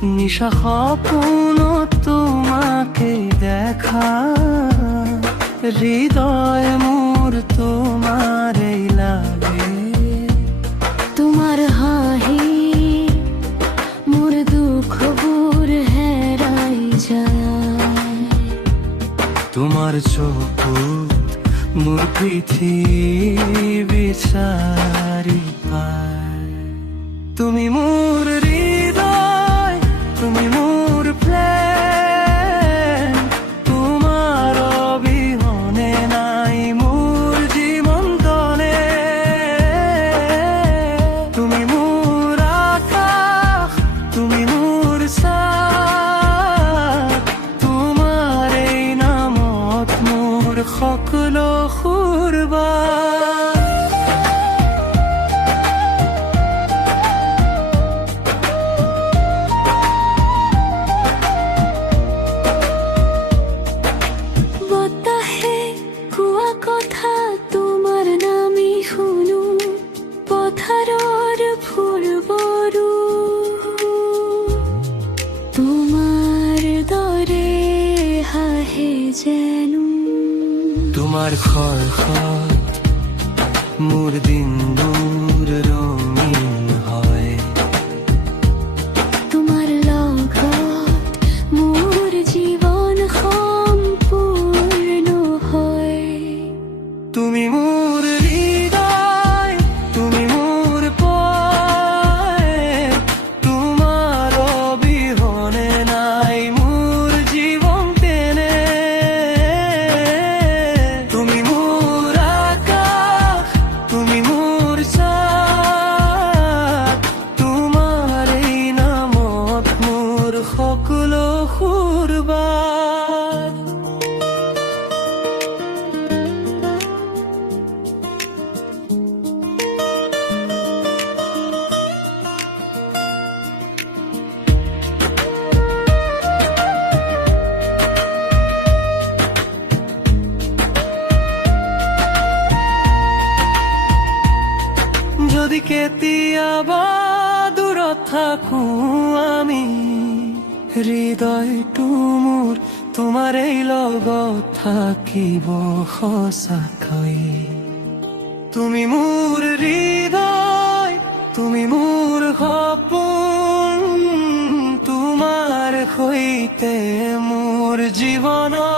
নিশা স্বপ্ন তোমাকে দেখা, হৃদয় মোর তোমারই লাগে। তোমার হাহি মোর দুঃখ বুর হেরাই যায়। তোমার চোখ মোর পৃথিবী সারি পায়। তুমি মোর হৃদয়, তুমি মোর প্রেম, তোমার অবিহনে নাই মোর জীবন তনে। তুমি মোর আকাশ, তুমি মোর চাঁদ, তোমার এই নামত মোর সকলো কুরবান। বতাহে কুয়া কথা তোমার নামে শুনো, পথাৰৰ ফুল বৰু তোমাৰ দৰে হাঁহে যেনো। তোমাৰ খৰখত মোৰ দিনবোৰ ৰঙীন হয়। তোমাৰ লগত মোৰ জীৱন সম্পূৰ্ণ হয়। তুমি মোর হৃদয়, তুমি মোর পয়, তোমার অবিহনে নাই মোর জীবন তেনে। তুমি মোর আকাশ, তুমি মোর চাঁদ, তোমার এই নামত মোর সকলো কুরবান। যদি কেতিয়াবা দূৰত থাকো আমি, হৃদয়টো মোৰ তোমাৰেই লগত থাকিব সঁচাকৈ। তুমি মোৰ হৃদয়, তুমি মোৰ সপোন, তোমাৰ সৈতে মোৰ জীৱনৰ